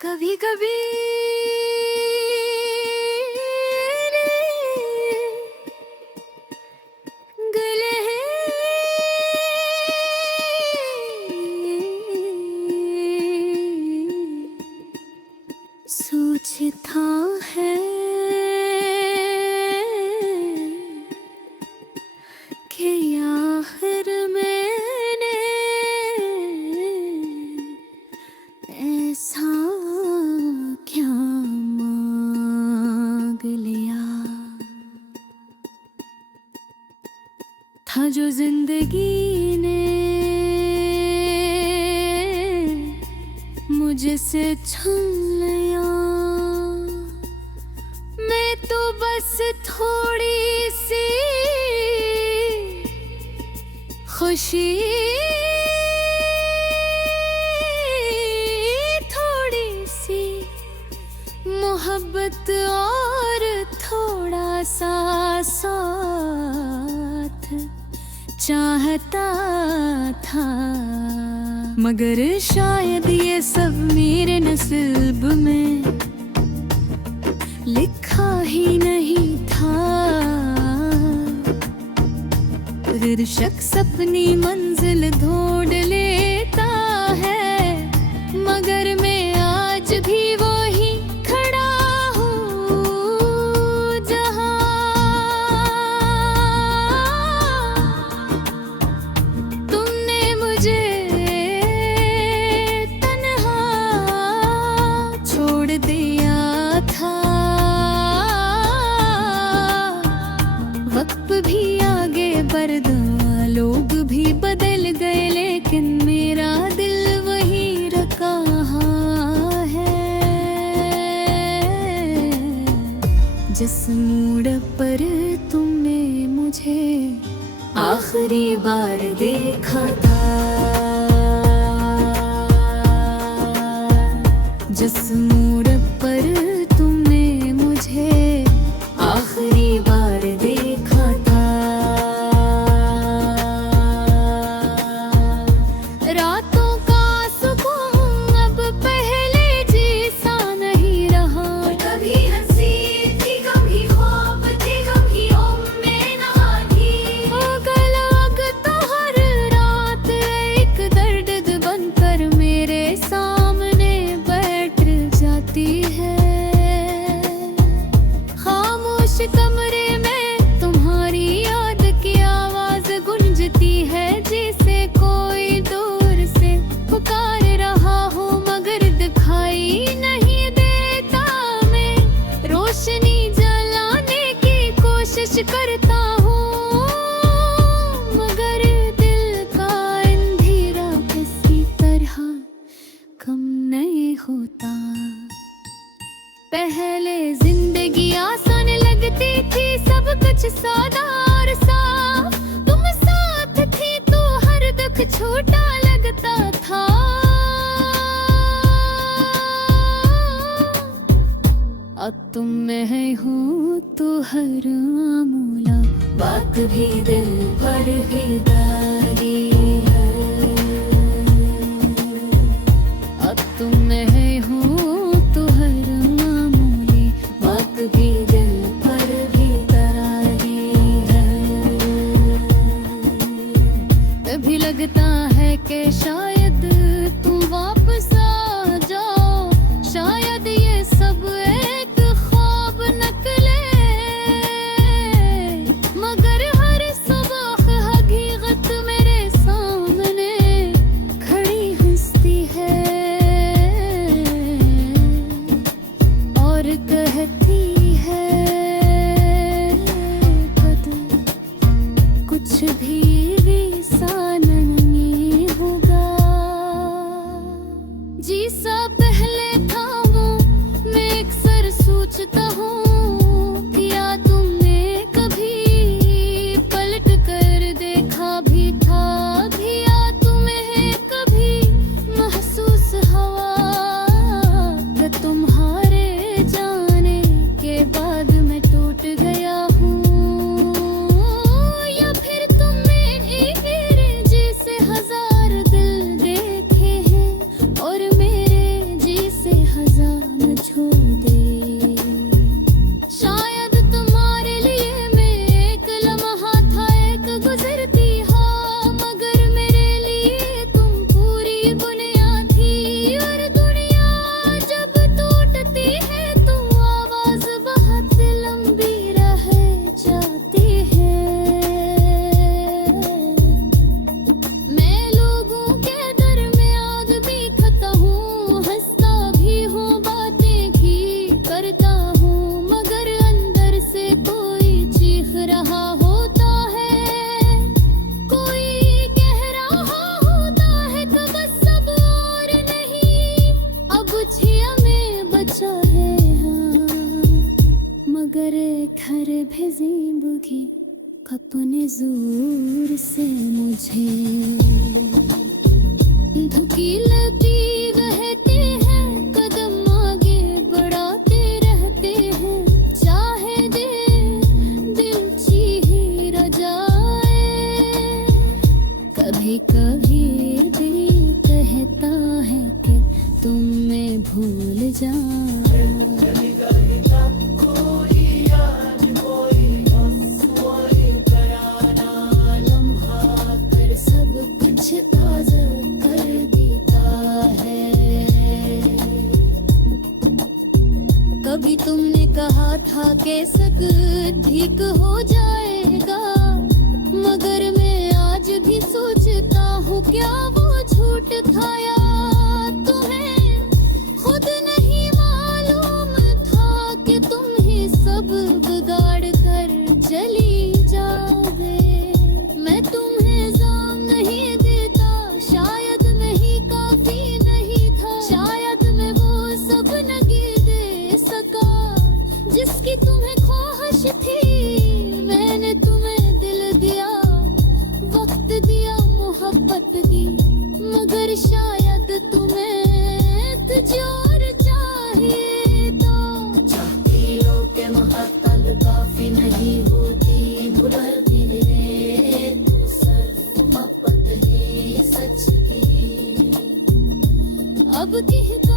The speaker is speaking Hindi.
कभी कभी गले सोचता है कि आखिर मैंने ऐसा क्या मांग लिया था जो जिंदगी ने मुझसे छीन लिया। मैं तो बस थोड़ी सी खुशी, थोड़ी सी मोहब्बत और थोड़ा सा साथ चाहता था, मगर शायद ये सब मेरे नसीब में लिखा ही नहीं था। फिर शख्स अपनी मंजिल ढूंढ लेता है, मगर मैं आज भी वही खड़ा हूँ जहाँ तुमने मुझे तन्हा छोड़ दिया था। वक्त भी आगे बढ़ गया, लोग भी बदल गए, लेकिन मेरा दिल वही रखा है। जिस मोड़ पर तुमने मुझे आखिरी बार देखा था, जिस मोड़ पर तुमने मुझे आखिरी बार देखा था, रातों का सुकून अब पहले जैसा नहीं रहा। कभी हंसी थी, कभी ख्वाब थे, कभी उम्मीद नहानी। हो गलग तो हर रात एक दर्द बनकर मेरे सामने बैठ जाती है। खामोश कमरे में तुम्हारी याद की आवाज गूंजती है, जैसे कोई दूर से पुकार रहा हो, मगर दिखाई नहीं देता। मैं रोशनी जलाने की कोशिश करता हूँ, मगर दिल का अंधेरा किसी तरह कम नहीं होता। पहले जिंदगी आसान लगती थी, सब कुछ सादा और साफ। तुम साथ थी तो हर दुख छोटा लगता था। अब तुम मैं हूँ तो हर आमूला बात भी दिल पर ही दागी है। अब तुम मैं हूँ तो हर मामूली बात भी दिल पर भी दागी है। कभी लगता है कि शायद तुम वापस आ जाओ, शायद ये सब एक ख्वाब नकले, मगर हर सुबह हकीकत मेरे सामने खड़ी हंसती है और कहती है कदम कुछ भी वैसा नहीं होगा जैसा पहले था। वो मैं अक्सर सोचता हूँ, क्या तुमने कभी पलट कर देखा भी था? या तुम्हें कभी महसूस हुआ कि तुम्हारे जाने के बाद मैं टूट गया हूँ? या फिर तुमने मेरे जैसे हजार दिल देखे हैं और मेरे जैसे हजार हुजूर से मुझे। धुकीलती रहते हैं, कदम आगे बढ़ाते रहते हैं, चाहे दे दिल चीर जाए। कभी कभी दिल कहता है कि तुम मैं भूल जाऊं। सब कुछ ताजा कर देता है। कभी तुमने कहा था कि सब ठीक हो जाएगा, मगर मैं आज भी सोचता हूँ क्या वो झूठ था या तुम्हें खुद नहीं मालूम था कि तुम ही सब बिगाड़ कर चली जाओगे। मैं तुम्हें जाम नहीं देता, शायद नहीं काफी नहीं था, शायद मैं वो सब नहीं दे सका जिसकी तुम्हें ख्वाहिश थी। मैंने तुम्हें दिल दिया, वक्त दिया, मोहब्बत दी, मगर शायद तुम्हें तुझे और चाहिए तो। चाहती हो के मोहब्बत काफी नहीं होती, भुला मेरे तू सिर्फ मोहब्बत ही सच की। अब कहता